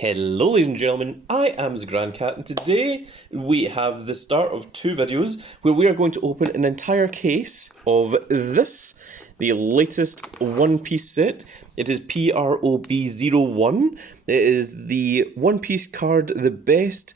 Hello ladies and gentlemen, I am the Grand Cat and today we have the start of two videos where we are going to open an entire case of this, the latest One Piece set. It is PRB01. It is the One Piece card, the best,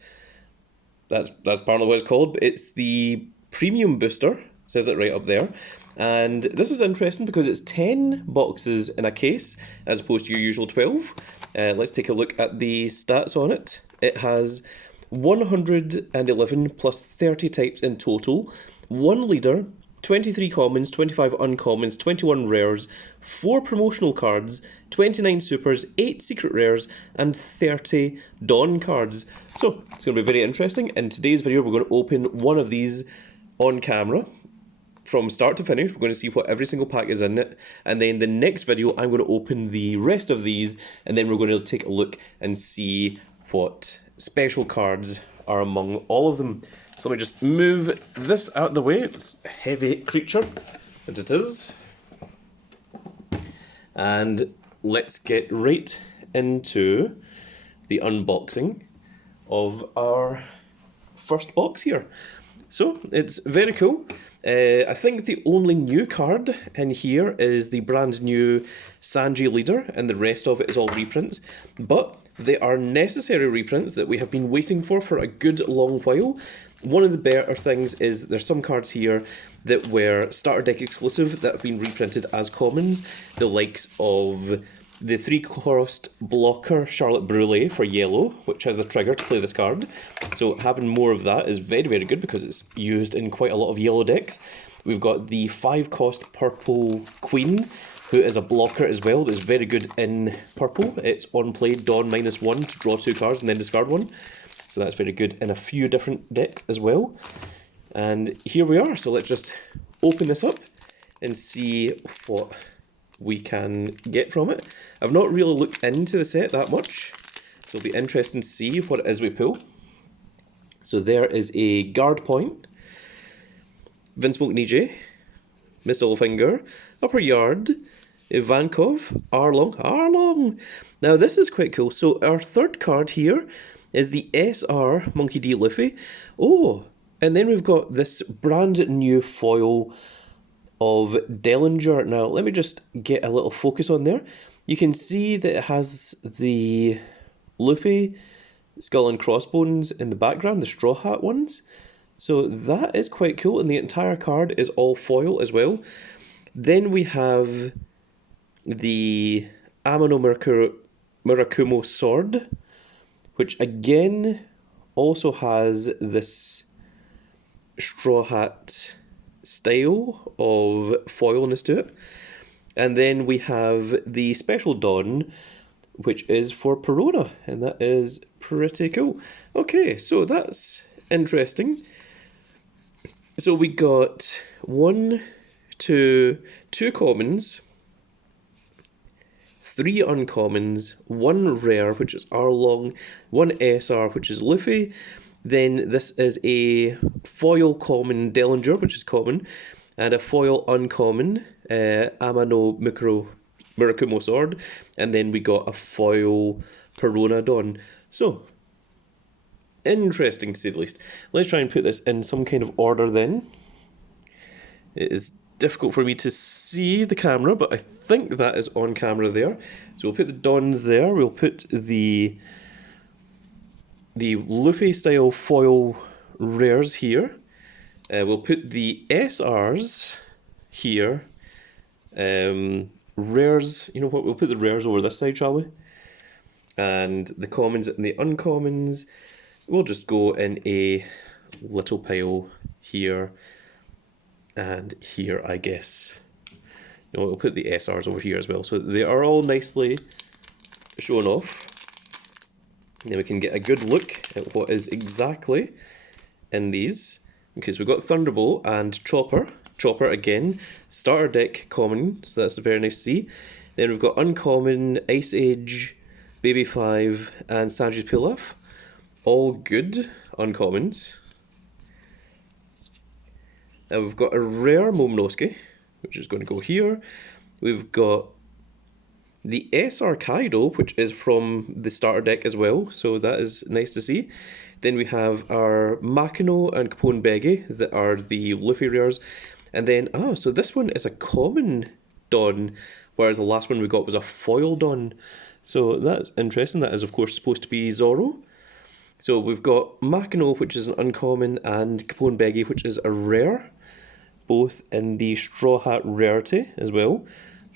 that's apparently what it's called, but it's the premium booster, it says it right up there. And this is interesting because it's 10 boxes in a case as opposed to your usual 12. Let's take a look at the stats on it. It has 111 plus 30 types in total, 1 leader, 23 commons, 25 uncommons, 21 rares, 4 promotional cards, 29 supers, 8 secret rares, and 30 Dawn cards. So, it's going to be very interesting. In today's video, we're going to open one of these on camera. From start to finish, we're going to see what every single pack is in it, and then the next video I'm going to open the rest of these, and then we're going to take a look and see what special cards are among all of them. So let me just move this out of the way. It's a heavy creature, and it is. And let's get right into the unboxing of our first box here. So, it's very cool. I think the only new card in here is the brand new Sanji leader, and the rest of it is all reprints. But they are necessary reprints that we have been waiting for a good long while. One of the better things is there's some cards here that were starter deck exclusive that have been reprinted as commons. The likes of the 3-cost blocker Charlotte Brûlée for yellow, which has the trigger to play this card. So having more of that is very, very good because it's used in quite a lot of yellow decks. We've got the 5-cost purple Queen, who is a blocker as well, that's very good in purple. It's on play Dawn -1 to draw 2 cards and then discard 1. So that's very good in a few different decks as well. And here we are, so let's just open this up and see what we can get from it. I've not really looked into the set that much, so it'll be interesting to see what it is we pull. So there is a Guard Point, Vinsmoke Nije, Miss Olfinger, Upper Yard, Ivankov, Arlong. Now this is quite cool. So our third card here is the SR Monkey D. Luffy. Oh, and then we've got this brand new foil of Dellinger. Now, let me just get a little focus on there. You can see that it has the Luffy skull and crossbones in the background, the straw hat ones. So that is quite cool, and the entire card is all foil as well. Then we have the Amano Murakumo sword, which again also has this straw hat style of foilness to it. And then we have the special Dawn, which is for Perona, and that is pretty cool. Okay, so that's interesting. So we got 2 commons, 3 uncommons, 1 rare, which is Arlong, 1 SR, which is Luffy. Then this is a foil common Dellinger, which is common, and a foil uncommon Amano Murakumo sword, and then we got a foil Perona Dawn. So, interesting to say the least. Let's try and put this in some kind of order then. It is difficult for me to see the camera, but I think that is on camera there. So we'll put the Dawns there, we'll put the Luffy style foil rares here. We'll put the SRs here. Rares, you know what, we'll put the rares over this side, shall we? And the commons and the uncommons, we'll just go in a little pile here and here, I guess. You know, we'll put the SRs over here as well, so they are all nicely shown off. Then we can get a good look at what is exactly in these. Because we've got Thunderbolt and Chopper. Chopper again, starter deck common, so that's very nice to see. Then we've got uncommon, Ice Age, Baby 5, and Sanji's Pilaf. All good uncommons. And we've got a rare Momonosuke, which is going to go here. We've got the SR Kaido, which is from the starter deck as well, so that is nice to see. Then we have our Makino and Capone Begi that are the Luffy rares. And then, so this one is a common Don, whereas the last one we got was a foil Don. So that's interesting. That is, of course, supposed to be Zoro. So we've got Makino, which is an uncommon, and Capone Begi, which is a rare, both in the Straw Hat rarity as well.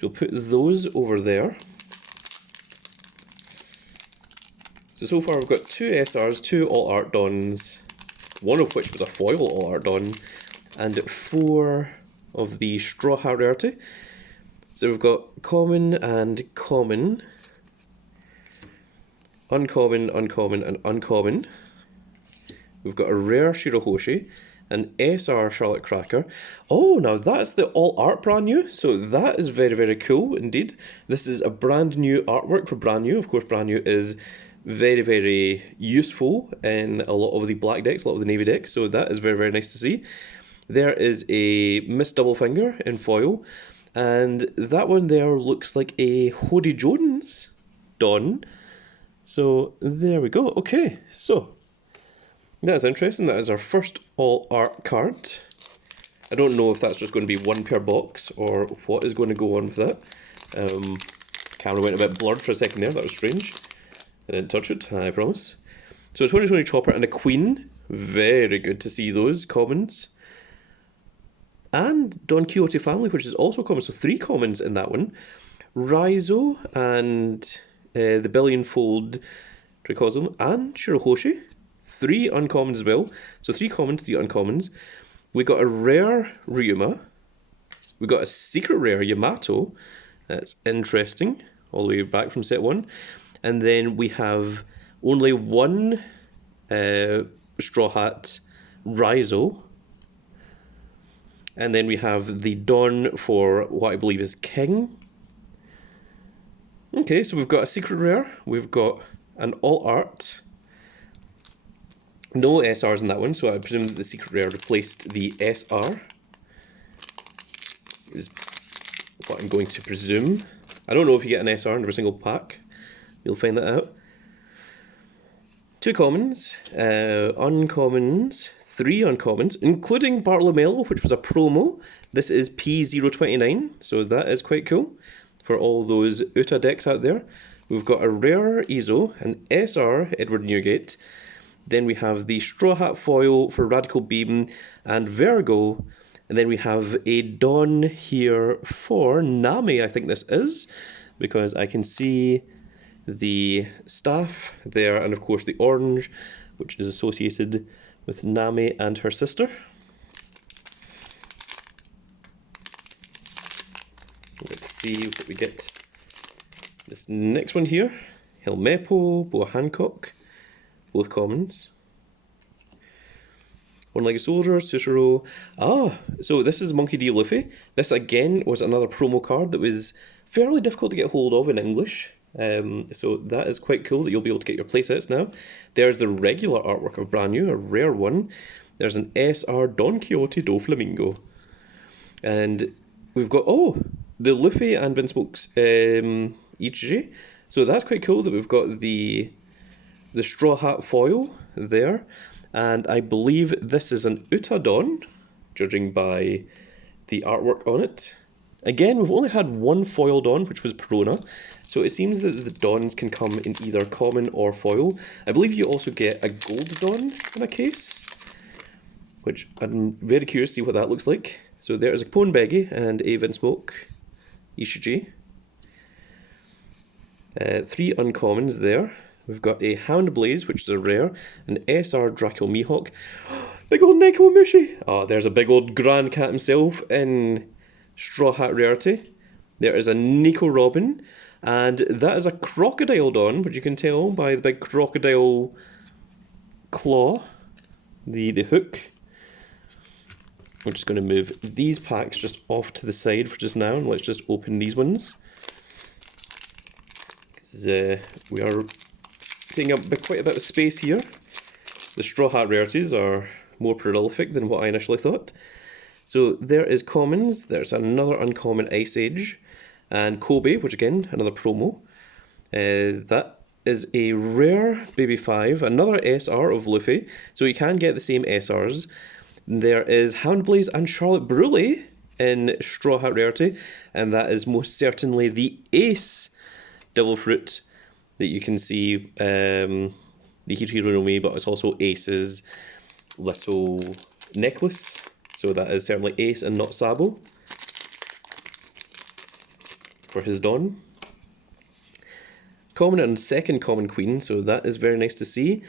So we'll put those over there. So far we've got 2 SRs, 2 All Art Dons, one of which was a foil All Art Don, and 4 of the Straw Hat rarity. So we've got common and common, uncommon, uncommon, and uncommon. We've got a rare Shirahoshi, an SR Charlotte Cracker. Oh, now that's the all art brand new, so that is very, very cool indeed. This is a brand new artwork for brand new. Of course, brand new is very, very useful in a lot of the black decks, a lot of the navy decks, so that is very, very nice to see. There is a Miss Double Finger in foil, and that one there looks like a Hody Jones Don. So there we go. Okay, so that's interesting. That is our first all art card. I don't know if that's just going to be one per box or what is going to go on with that. Camera went a bit blurred for a second there. That was strange. I didn't touch it, I promise. So 2020 Chopper and a Queen. Very good to see those commons. And Don Quixote family, which is also common. So 3 commons in that one. Raizo and the Billion Fold Tricosm and Shirahoshi. 3 uncommons as well. So 3 commons, 3 uncommons. We got a rare Ryuma. We got a secret rare Yamato. That's interesting. All the way back from set 1. And then we have only one Straw Hat Raizo. And then we have the Don for what I believe is King. Okay, so we've got a secret rare. We've got an all art. No SRs in that one, so I presume that the secret rare replaced the SR. Is what I'm going to presume. I don't know if you get an SR in every single pack. You'll find that out. 2 commons, uncommons, 3 uncommons, including Bartolomeo, which was a promo. This is P029, so that is quite cool for all those Uta decks out there. We've got a rare Izo, an SR Edward Newgate. Then we have the Straw Hat foil for Radical Beam and Virgo. And then we have a Don here for Nami, I think this is, because I can see the staff there, and of course the orange, which is associated with Nami and her sister. Let's see what we get. This next one here, Helmepo, Boa Hancock, both commons. One-Legged Soldier, Susuro. So this is Monkey D. Luffy. This again was another promo card that was fairly difficult to get hold of in English. So that is quite cool that you'll be able to get your playsets now. There's the regular artwork of brand new, a rare one. There's an SR Don Quixote do Flamingo. And we've got, the Luffy and Vinsmoke's Ichiji. So that's quite cool that we've got the Straw Hat foil there. And I believe this is an Uta Don, judging by the artwork on it. Again, we've only had one foil Don, which was Perona, so it seems that the Dons can come in either common or foil. I believe you also get a gold Don in a case, which I'm very curious to see what that looks like. So there's a Capone Begi and a Vinsmoke Ishiji. 3 uncommons there. We've got a Hound Blaze, which is a rare, an SR Dracula Mihawk. Big old Nekomamushi! Oh, there's a big old Grand Cat himself in Straw Hat rarity. There is a Nico Robin, and that is a Crocodile Don, which you can tell by the big crocodile claw, the hook. We're just going to move these packs just off to the side for just now, and let's just open these ones. Because we are taking up quite a bit of space here. The Straw Hat rarities are more prolific than what I initially thought. So there is commons, there's another uncommon Ice Age, And Kobe, which again, another promo. That is a rare Baby 5, another SR of Luffy, so you can get the same SRs. There is Houndblaze and Charlotte Bruley in Straw Hat Rarity, and that is most certainly the Ace Devil Fruit that you can see, the Hiro no Me, but it's also Ace's little necklace, so that is certainly Ace and not Sabo for his Don. Common and second common queen, so that is very nice to see.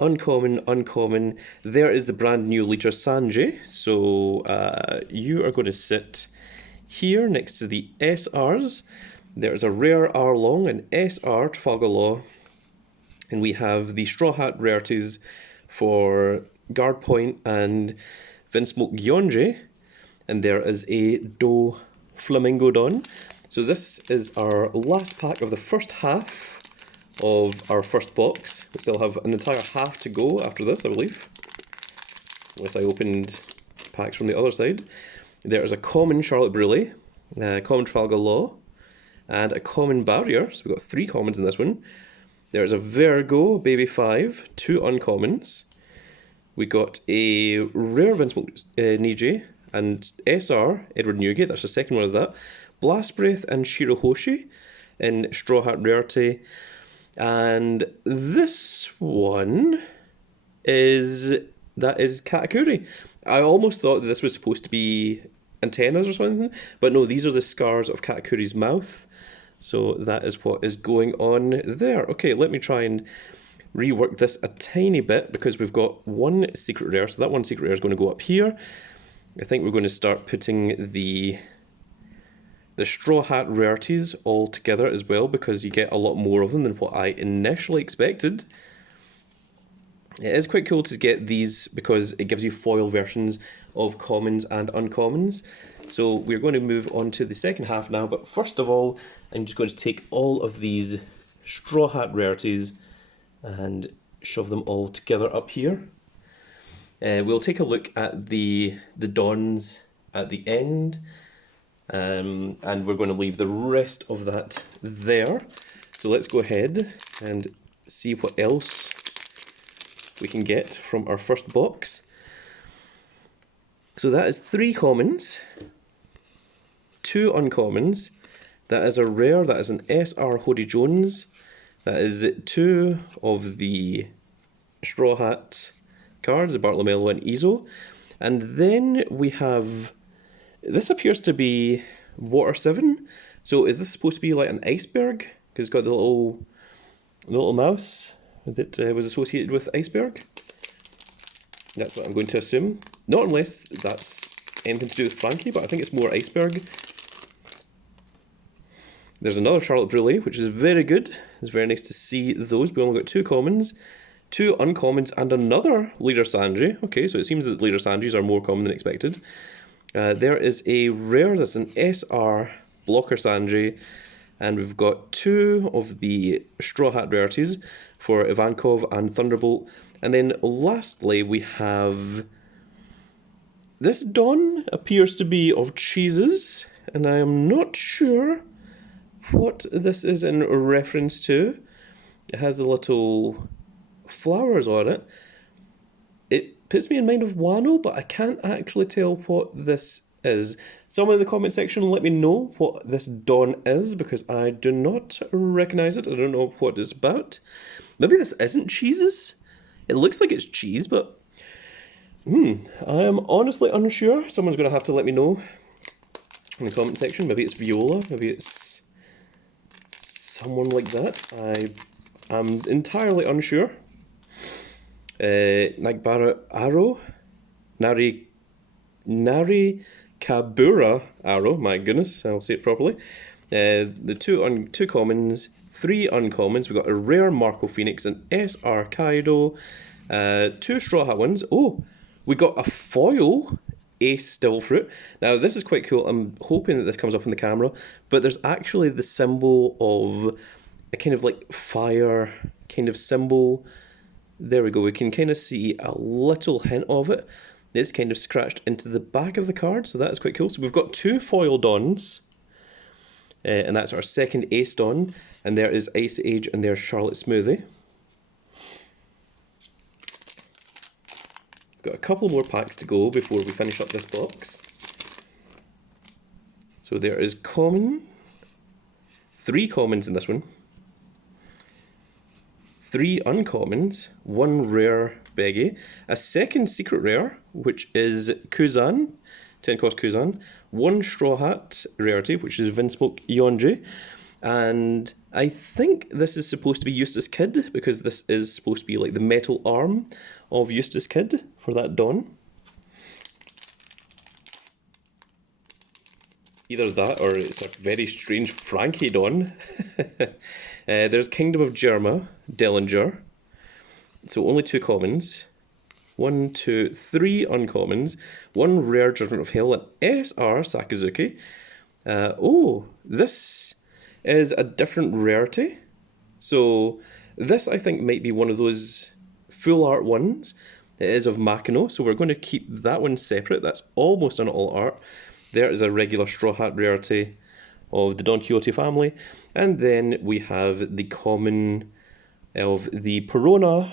Uncommon, uncommon. There is the brand new Leader Sanji. So you are going to sit here next to the SRs. There's a rare R Long, an SR Trafalgar Law. And we have the Straw Hat Rarities for Guard Point and Vinsmoke Yonji. And there is a Do Flamingo Don. So this is our last pack of the first half of our first box. We still have an entire half to go after this, I believe. Unless I opened packs from the other side. There is a common Charlotte Bruley, a common Trafalgar Law, and a common Barrier. So we've got 3 commons in this one. There is a Virgo Baby 5, 2 uncommons. We got a rare Vinsmoke Niji and SR Edward Newgate, that's the second one of that. Blast Breath and Shirohoshi in Straw Hat Rarity. And this one is Katakuri. I almost thought that this was supposed to be antennas or something, but no, these are the scars of Katakuri's mouth. So that is what is going on there. Okay, let me try and rework this a tiny bit because we've got one secret rare. So that one secret rare is going to go up here. I think we're going to start putting the Straw Hat Rarities all together as well because you get a lot more of them than what I initially expected. It is quite cool to get these because it gives you foil versions of commons and uncommons. So we're going to move on to the second half now, but first of all, I'm just going to take all of these Straw Hat Rarities and shove them all together up here. We'll take a look at the Dons at the end. And we're going to leave the rest of that there. So let's go ahead and see what else we can get from our first box. So that is 3 commons, 2 uncommons, that is a rare, that is an SR Hody Jones, that is 2 of the Straw Hat cards, the Bartolomeo and Izo, and then we have, this appears to be Water 7, so is this supposed to be like an iceberg? Because it's got the little mouse that was associated with iceberg. That's what I'm going to assume. Not unless that's anything to do with Frankie, but I think it's more iceberg. There's another Charlotte Bruley, which is very good. It's very nice to see those. We only got 2 commons, 2 uncommons, and another Leader Sanji. Okay, so it seems that Leader Sanjis are more common than expected. There is a rare, that's an SR Blocker Sanji, and we've got 2 of the Straw Hat Rarities for Ivankov and Thunderbolt. And then lastly, we have, this Don appears to be of cheeses, and I am not sure what this is in reference to. It has the little flowers on it. It puts me in mind of Wano, but I can't actually tell what this is. Someone in the comment section let me know what this Don is, because I do not recognise it. I don't know what it's about. Maybe this isn't cheeses? It looks like it's cheese, but I am honestly unsure. Someone's going to have to let me know in the comment section. Maybe it's Viola, maybe it's someone like that. I am entirely unsure. Nagbara Arrow, Nari Kabura Arrow, my goodness, I'll say it properly. The 2 commons, 3 uncommons. We've got a rare Marco Phoenix, an SR Kaido, 2 Straw Hat ones. Oh, we got a foil Ace Devil Fruit. Now this is quite cool. I'm hoping that this comes up in the camera, but there's actually the symbol of a kind of like fire kind of symbol. There we go, we can kind of see a little hint of it. It's kind of scratched into the back of the card, so that is quite cool. So we've got 2 foil Dons, and that's our second Ace Dawn. And there is Ice Age, and there's Charlotte Smoothie. Got a couple more packs to go before we finish up this box. So there is common, 3 commons in this one, 3 uncommons, 1 rare Beggy, a second secret rare, which is Kuzan, 10 cost Kuzan, 1 Straw Hat rarity, which is Vinsmoke Yonji, and I think this is supposed to be Eustace Kid, because this is supposed to be like the metal arm of Eustace Kid for that Dawn. Either that or it's a very strange Frankie Dawn. There's Kingdom of Germa, Dellinger. So only 2 commons. 1, 2, 3 uncommons. 1 rare Judgment of Hell and SR Sakazuki. Oh, this is a different rarity. So this I think might be one of those full art ones. It is of Makino, so we're going to keep that one separate. That's almost an all art. There is a regular Straw Hat rarity of the Don Quixote family. And then we have the common of the Perona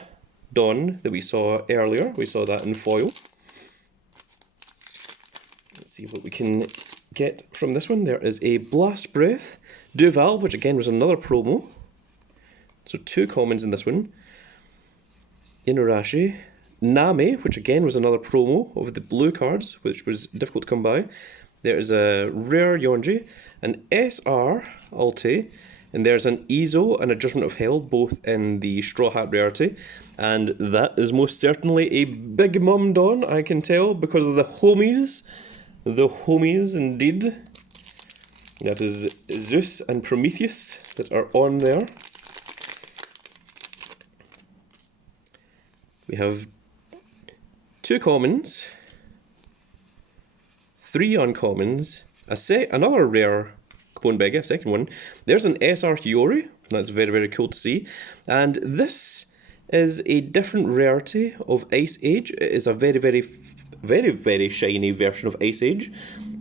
Dawn that we saw earlier. We saw that in foil. Let's see what we can get from this one. There is a Blast Breath Duval, which again was another promo. So 2 commons in this one. Inuarashi. Name, which again was another promo of the blue cards, which was difficult to come by. There is a rare Yonji, an SR Alte, and there's an Izo and a Judgment of Hell, both in the Straw Hat rarity. And that is most certainly a Big Mum Dawn, I can tell, because of the homies. The homies, indeed. That is Zeus and Prometheus that are on there. We have 2 commons, 3 uncommons, another rare Capone Bega, a second one. There's an SR Hiyori, that's very, very cool to see. And this is a different rarity of Ice Age. It is a very, very, very, very shiny version of Ice Age.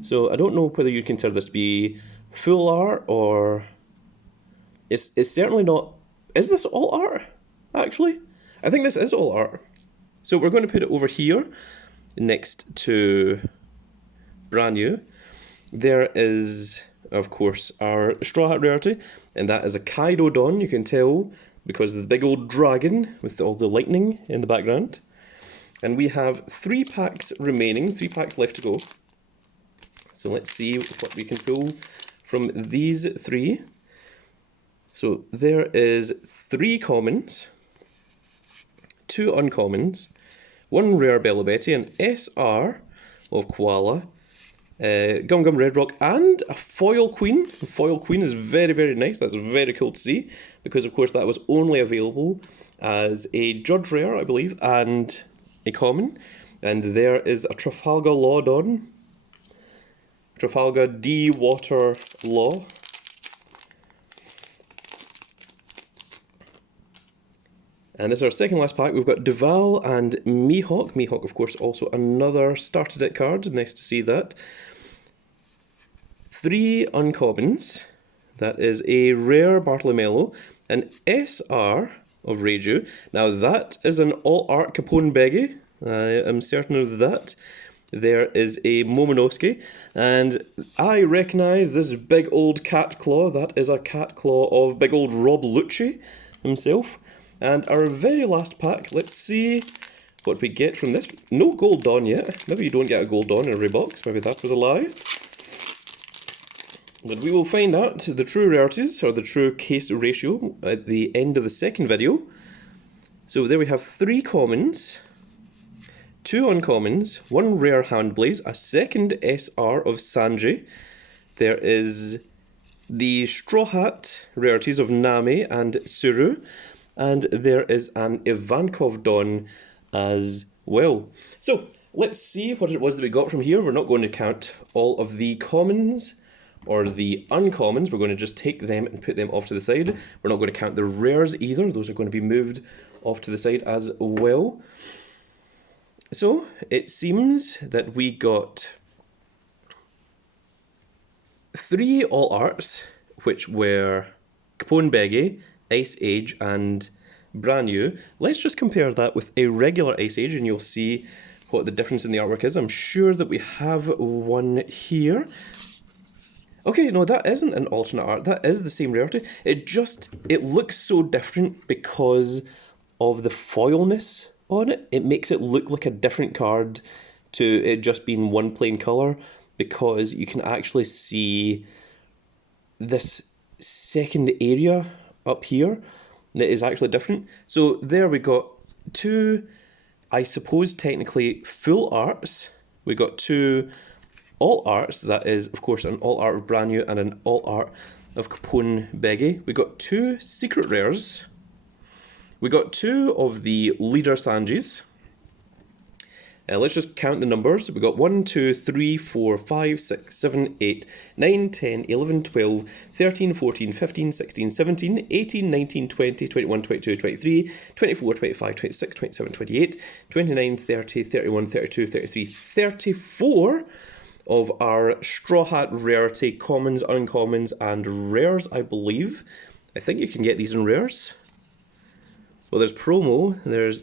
So I don't know whether you consider this to be full art or... It's certainly not... Is this all art, actually? I think this is all art. So we're going to put it over here next to brand new. There is, of course, our Straw Hat rarity, and that is a Kaido Dawn, you can tell, because of the big old dragon with all the lightning in the background. And we have 3 packs remaining, 3 packs left to go. So let's see what we can pull from these 3. So there is 3 commons, 2 uncommons, 1 rare Bella Betty, an SR of Koala, Gum Gum Red Rock, and a Foil Queen. The Foil Queen is very, very nice. That's very cool to see, because of course that was only available as a Judge Rare, I believe, and a common. And there is a Trafalgar Law Dawn. Trafalgar D Water Law. And this is our second last pack. We've got Duval and Mihawk. Mihawk, of course, also another starter deck card. Nice to see that. 3 uncommons. That is a rare Bartolomeo, an SR of Reiju. Now that is an all art Capone Beggy. I am certain of that. There is a Momonosuke, and I recognise this big old cat claw. That is a cat claw of big old Rob Lucci himself. And our very last pack, let's see what we get from this. No Gold Dawn yet. Maybe you don't get a Gold Dawn in every box. Maybe that was a lie. But we will find out the true rarities, or the true case ratio, at the end of the second video. So there we have 3 commons, 2 uncommons, 1 rare Handblaze, a second SR of Sanji. There is the Straw Hat rarities of Nami and Suru. And there is an Ivankov Dawn as well. So let's see what it was that we got from here. We're not going to count all of the commons or the uncommons. We're going to just take them and put them off to the side. We're not going to count the rares either. Those are going to be moved off to the side as well. So it seems that we got 3 all arts, which were Capone Beggy, Ice Age, and Brand New. Let's just compare that with a regular Ice Age and you'll see what the difference in the artwork is. I'm sure that we have one here. Okay, no, that isn't an alternate art. That is the same rarity. It looks so different because of the foilness on it. It makes it look like a different card to it just being one plain colour, because you can actually see this second area up here that is actually different. So there we got two, I suppose technically, full arts. We got two alt arts, that is of course an alt art of Brand New and an alt art of Capone Beggy. We got two secret rares. We got two of the leader Sanjis. Let's just count the numbers. We got 1, 2, 3, 4, 5, 6, 7, 8, 9, 10, 11, 12, 13, 14, 15, 16, 17, 18, 19, 20, 21, 22, 23, 24, 25, 26, 27, 28, 29, 30, 31, 32, 33, 34 of our Straw Hat rarity commons, uncommons, and rares, I believe. I think you can get these in rares. Well, there's promo, there's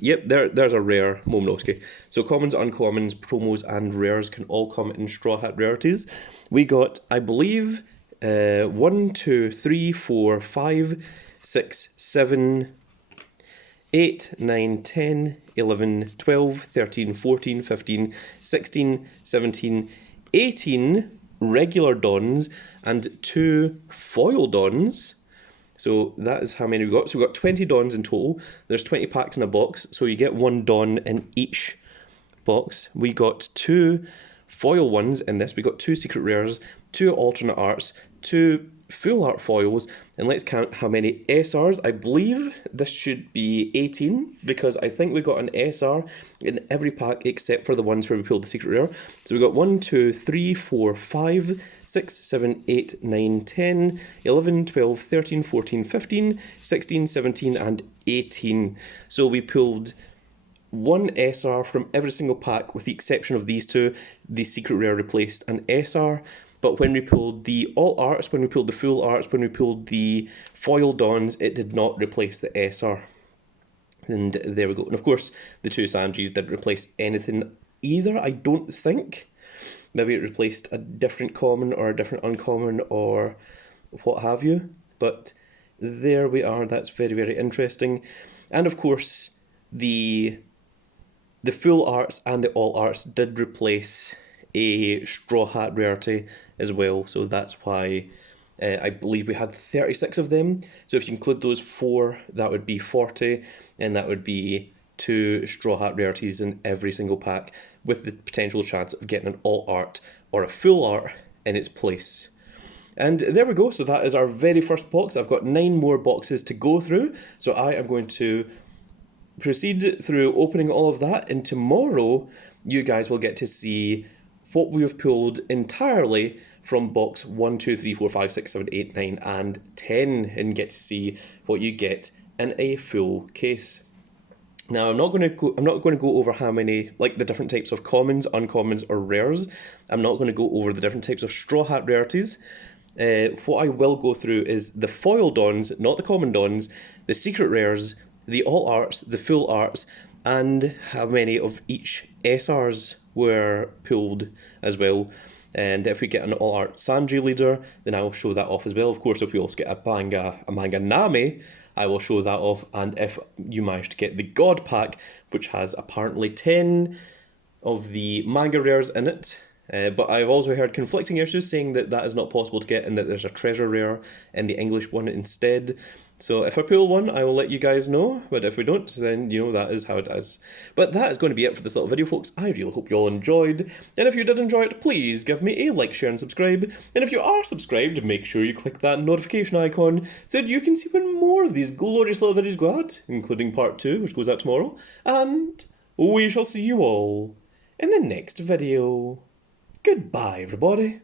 a rare Momonosuke. So commons, uncommons, promos, and rares can all come in Straw Hat rarities. We got, I believe, 1, 2, 3, 4, 5, 6, 7, 8, 9, 10, 11, 12, 13, 14, 15, 16, 17, 18 regular dons, and 2 foil dons. So that is how many we got. So we got 20 dons in total. There's 20 packs in a box, so you get 1 don in each box. We got 2 foil ones in this. We got 2 secret rares, 2 alternate arts, 2 full art foils, and let's count how many SRs. I believe this should be 18, because I think we got an SR in every pack except for the ones where we pulled the secret rare. So we got 1, 2, 3, 4, 5, 6, 7, 8, 9, 10, 11, 12, 13, 14, 15, 16, 17, and 18. So we pulled 1 SR from every single pack, with the exception of these two. The secret rare replaced an SR. But when we pulled the alt arts, when we pulled the full arts, when we pulled the foil dons, it did not replace the SR. And there we go. And of course, the 2 Sanjis didn't replace anything either, I don't think. Maybe it replaced a different common or a different uncommon or what have you. But there we are. That's very, very interesting. And of course, the full arts and the alt arts did replace a Straw Hat rarity as well, so that's why I believe we had 36 of them. So if you include those 4, that would be 40, and that would be 2 Straw Hat rarities in every single pack, with the potential chance of getting an alt art or a full art in its place. And there we go, so that is our very first box. I've got 9 more boxes to go through, so I am going to proceed through opening all of that, and tomorrow you guys will get to see what we have pulled entirely from box 1, 2, 3, 4, 5, 6, 7, 8, 9, and 10, and get to see what you get in a full case. Now, I'm not going to go over how many, like the different types of commons, uncommons, or rares. I'm not going to go over the different types of Straw Hat rarities. What I will go through is the foil dons, not the common dons, the secret rares, the alt arts, the full arts, and how many of each SRs were pulled as well. And if we get an alt art Sanji leader, then I will show that off as well. Of course, if we also get a manga Nami, I will show that off. And if you manage to get the God Pack, which has apparently 10 of the manga rares in it, but I've also heard conflicting issues saying that that is not possible to get and that there's a treasure rare in the English one instead. So if I pull one, I will let you guys know, but if we don't, then, you know, that is how it is. But that is going to be it for this little video, folks. I really hope you all enjoyed, and if you did enjoy it, please give me a like, share, and subscribe. And if you are subscribed, make sure you click that notification icon so that you can see when more of these glorious little videos go out, including part 2, which goes out tomorrow. And we shall see you all in the next video. Goodbye, everybody.